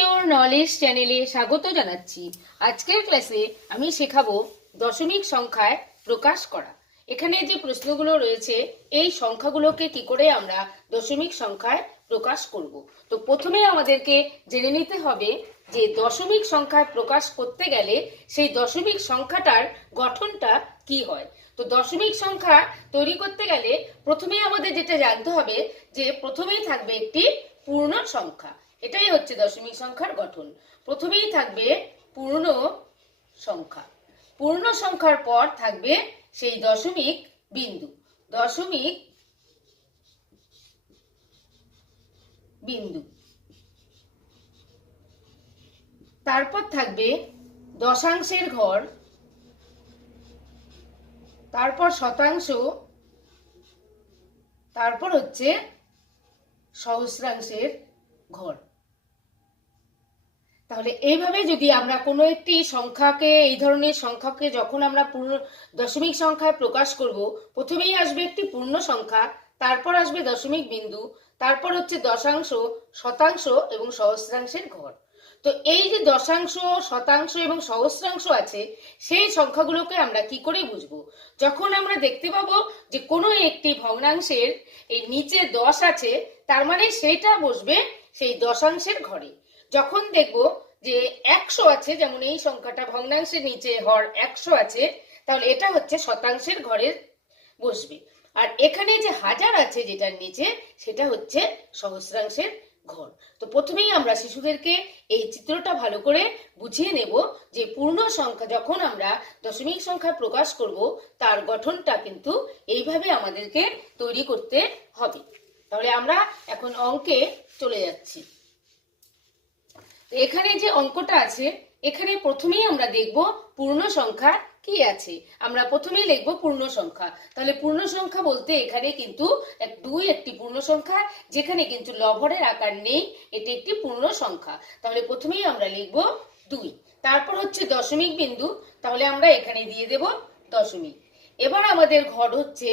Your knowledge চ্যানেলে স্বাগত জানাচ্ছি। আজকের ক্লাসে আমি শেখাবো দশমিক সংখ্যায় প্রকাশ করা। এখানে যে প্রশ্নগুলো রয়েছে, এই সংখ্যাগুলোকে কি করে আমরা দশমিক সংখ্যায় প্রকাশ করব? তো প্রথমে আমাদেরকে জেনে নিতে হবে যে দশমিক সংখ্যায় প্রকাশ করতে গেলে সেই দশমিক সংখ্যাটার গঠনটা কি হয়? তো দশমিক সংখ্যা তৈরি করতে গেলে প্রথমেই আমাদের যেটা জানতে হবে যে প্রথমেই থাকবে একটি পূর্ণ সংখ্যা। এটাই হচ্ছে দশমিক সংখ্যার গঠন। প্রথমেই থাকবে পূর্ণ সংখ্যা। পূর্ণ সংখ্যার পর থাকবে সেই দশমিক বিন্দু। দশমিক বিন্দু। তারপর থাকবে দশাংশের ঘর। তারপর শতাংশ। তারপর হচ্ছে সহস্রাংশের ঘর। তাহলে এইভাবে যদি আমরা কোনো একটি সংখ্যাকে, এই ধরনের সংখ্যাকে যখন আমরা পূর্ণ, দশমিক সংখ্যায় প্রকাশ করব, প্রথমেই আসবে একটি পূর্ণ সংখ্যা, তারপর আসবে দশমিক বিন্দু, তারপর হচ্ছে দশাংশ, শতাংশ এবং সহস্রাংশের ঘর। তো এই যে দশাংশ, শতাংশ এবং সহস্রাংশ আছে, সেই সংখ্যাগুলোকে আমরা কি করে বুঝব? যখন আমরা দেখতে পাবো যে কোনো একটি ভগ্নাংশের এই নিচে দশ আছে, তার মানে সেটা বসবে সেই দশাংশের ঘরে। যখন দেখব যে একশো আছে, যেমন এই সংখ্যাটা ভগ্নাংশের নিচে হর একশো আছে, তাহলে এটা হচ্ছে শতাংশের ঘরের বসবে। আর এখানে যে হাজার আছে যেটার নিচে, সেটা হচ্ছে সহস্রাংশের ঘর। তো প্রথমেই আমরা শিশুদেরকে এই চিত্রটা ভালো করে বুঝিয়ে নেব যে পূর্ণ সংখ্যা যখন আমরা দশমিক সংখ্যা প্রকাশ করব, তার গঠনটা কিন্তু এইভাবে আমাদেরকে তৈরি করতে হবে। তাহলে আমরা এখন অঙ্কে চলে যাচ্ছি। এখানে যে অঙ্কটা আছে, এখানে প্রথমেই আমরা দেখব পূর্ণ সংখ্যা কি আছে। আমরা প্রথমেই লিখব পূর্ণ সংখ্যা। তাহলে পূর্ণ সংখ্যা বলতে এখানে কিন্তু এক দুই একটি পূর্ণ সংখ্যা, যেখানে কিন্তু লভরের আকার নেই, এটি একটি পূর্ণ সংখ্যা। তাহলে প্রথমেই আমরা লিখব দুই। তারপর হচ্ছে দশমিক বিন্দু, তাহলে আমরা এখানে দিয়ে দেব দশমিক। এবার আমাদের ঘর হচ্ছে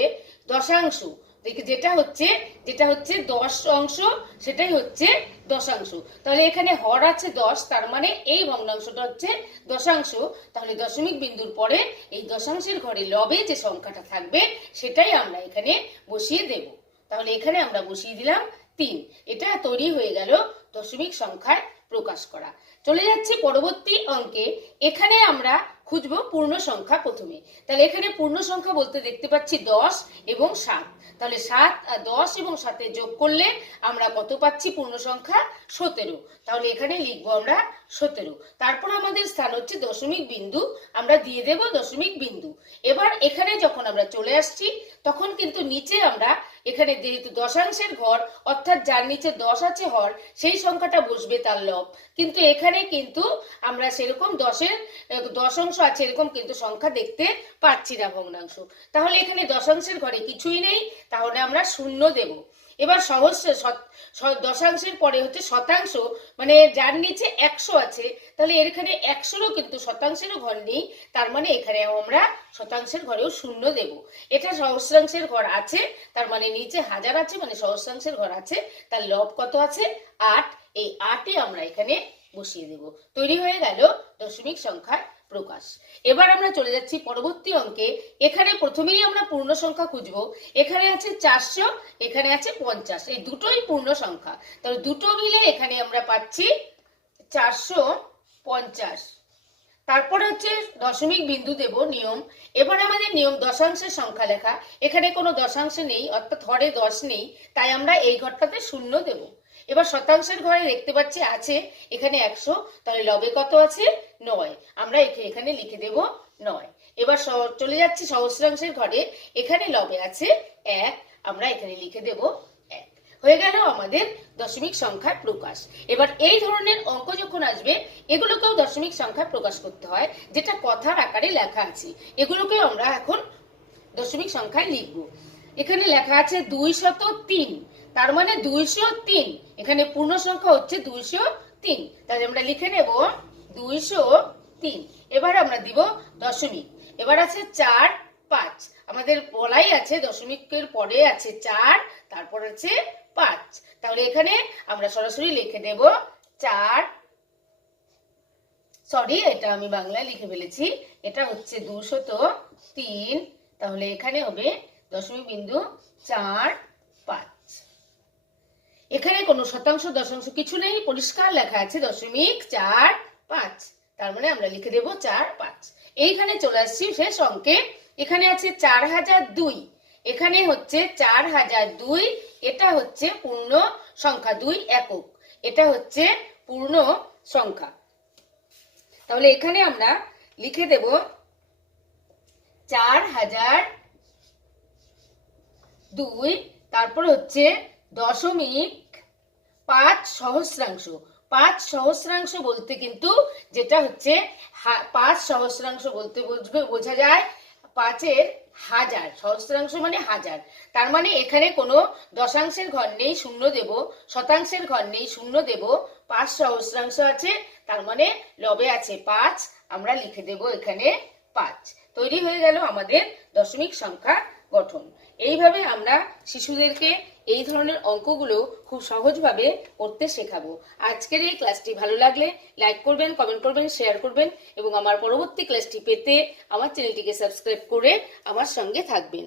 দশাংশ। যেটা হচ্ছে যেটা হচ্ছে দশ অংশ, সেটাই হচ্ছে দশাংশ। তাহলে এখানে হর আছে দশ, তার মানে এই ভগ্নাংশটা হচ্ছে দশাংশ। তাহলে দশমিক বিন্দুর পরে এই দশাংশের ঘরে লবে যে সংখ্যাটা থাকবে, সেটাই আমরা এখানে বসিয়ে দেব। তাহলে এখানে আমরা বসিয়ে দিলাম তিন। এটা তৈরি হয়ে গেল দশমিক সংখ্যায় প্রকাশ করা। চলে যাচ্ছে পরবর্তী অঙ্কে। এখানে আমরা খুঁজবো পূর্ণ সংখ্যা প্রথমে। তাহলে এখানে পূর্ণ সংখ্যা বলতে দেখতে পাচ্ছি দশ এবং সাত। তাহলে সাত আর দশ এবং সাথে যোগ করলে আমরা কত পাচ্ছি? পূর্ণ সংখ্যা সতেরো। তাহলে এখানে লিখব আমরা সতেরো। তারপর আমাদের স্থান হচ্ছে দশমিক বিন্দু। আমরা দিয়ে দেব দশমিক বিন্দু। এবার এখানে যখন আমরা চলে আসছি তখন কিন্তু নিচে আমরা এখানে যেহেতু দশাংশের ঘর অর্থাৎ যার নিচে দশ আছে হর সেই সংখ্যাটা বসবে তার লব। কিন্তু এখানে কিন্তু আমরা সেরকম দশের আহ, দশাংশ আছে এরকম, কিন্তু সংখ্যা দেখতে পাচ্ছি না ভগ্নাংশ। তাহলে এখানে দশাংশের ঘরে কিছুই নেই, তাহলে আমরা শূন্য দেব। এবার সহস্র দশাংশের পরে হচ্ছে শতাংশ মানে যার নিচে একশো আছে, তাহলে এখানে একশোরও কিন্তু শতাংশেরও ঘর নেই, তার মানে এখানে আমরা শতাংশের ঘরেও শূন্য দেব। এটা সহস্রাংশের ঘর আছে, তার মানে নিচে হাজার আছে মানে সহস্রাংশের ঘর আছে, তার লব কত আছে? আট। এই আটে আমরা এখানে বসিয়ে দেব। তৈরি হয়ে গেল দশমিক সংখ্যার প্রকাশ। এবার আমরা চলে যাচ্ছি পরবর্তী অঙ্কে। এখানে প্রথমেই আমরা পূর্ণ সংখ্যা খুঁজবো। এখানে আছে চারশো, এখানে আছে পঞ্চাশ। এই দুটোই পূর্ণ সংখ্যা। তাহলে দুটো মিলে এখানে আমরা পাচ্ছি চারশো পঞ্চাশ। তারপরে হচ্ছে দশমিক বিন্দু দেব, নিয়ম। এবার আমাদের নিয়ম দশাংশের সংখ্যা লেখা। এখানে কোনো দশাংশ নেই, অর্থাৎ হরে দশ নেই। তাই আমরা এই ঘরটাতে শূন্য দেব। এবার শতাংশের ঘরে দেখতে পাচ্ছি আছে এখানে একশো, তাহলে লবে কত আছে? নয়। আমরা এখে- এখানে লিখে দেব নয়। এবার চলে যাচ্ছি সহস্রাংশের ঘরে। এখানে লবে আছে এক, আমরা এখানে লিখে দেব এক। হয়ে গেল আমাদের দশমিক সংখ্যার প্রকাশ। এবার এই ধরনের অঙ্ক যখন আসবে, এগুলোকেও দশমিক সংখ্যায় প্রকাশ করতে হয়, যেটা কথার আকারে লেখা আছে। এগুলোকেও আমরা এখন দশমিক সংখ্যায় লিখব। এখানে লেখা আছে দুই শত তিন। তার মানে দুইশো তিন। এখানে পূর্ণ সংখ্যা হচ্ছে দুইশো তিন। তাহলে আমরা লিখে নেব দুইশো তিন। এবার আমরা দিব দশমিক। এবার আছে চার পাঁচ। আমাদের বলাই আছে, দশমিকের পরে আছে চার, তারপর আছে পাঁচ। তাহলে এখানে আমরা সরাসরি লিখে দেব চার। সরি এটা আমি বাংলায় লিখে ফেলেছি। এটা হচ্ছে দুশত তিন। তাহলে এখানে হবে দশমিক বিন্দু চার এখানে কোনো শতাংশ, দশাংশ কিছু নেই। পরিষ্কার লেখা আছে দশমিক চার পাঁচ। তার মানে আমরা লিখে দেব চার পাঁচ। এইখানে চলে আসছি শেষ অঙ্কে। এখানে আছে চার হাজার দুই। এখানে হচ্ছে চার হাজার দুই। এটা হচ্ছে পূর্ণ সংখ্যা দুই একক। এটা হচ্ছে পূর্ণ সংখ্যা। তাহলে এখানে আমরা লিখে দেব চার হাজার দুই। তারপর হচ্ছে দশমিক পাঁচ সহস্রাংশ। পাঁচ সহস্রাংশ বলতে কিন্তু যেটা হচ্ছে পাঁচ সহস্রাংশ বলতে বুঝবে, বোঝা যায় পাঁচের হাজার। সহস্রাংশ মানে হাজার। তার মানে এখানে কোনো দশাংশের ঘর নেই, শূন্য দেব। শতাংশের ঘর নেই, শূন্য দেব। পাঁচ সহস্রাংশ আছে, তার মানে লবে আছে পাঁচ, আমরা লিখে দেব এখানে পাঁচ। তৈরি হয়ে গেল আমাদের দশমিক সংখ্যা গঠন। এইভাবে আমরা শিশুদেরকে এই ধরনের অঙ্কগুলো খুব সহজভাবে করতে শেখাবো। আজকের এই ক্লাসটি ভালো লাগলে লাইক করবেন, কমেন্ট করবেন, শেয়ার করবেন এবং আমার পরবর্তী ক্লাসটি পেতে আমার চ্যানেলটিকে সাবস্ক্রাইব করে আমার সঙ্গে থাকবেন।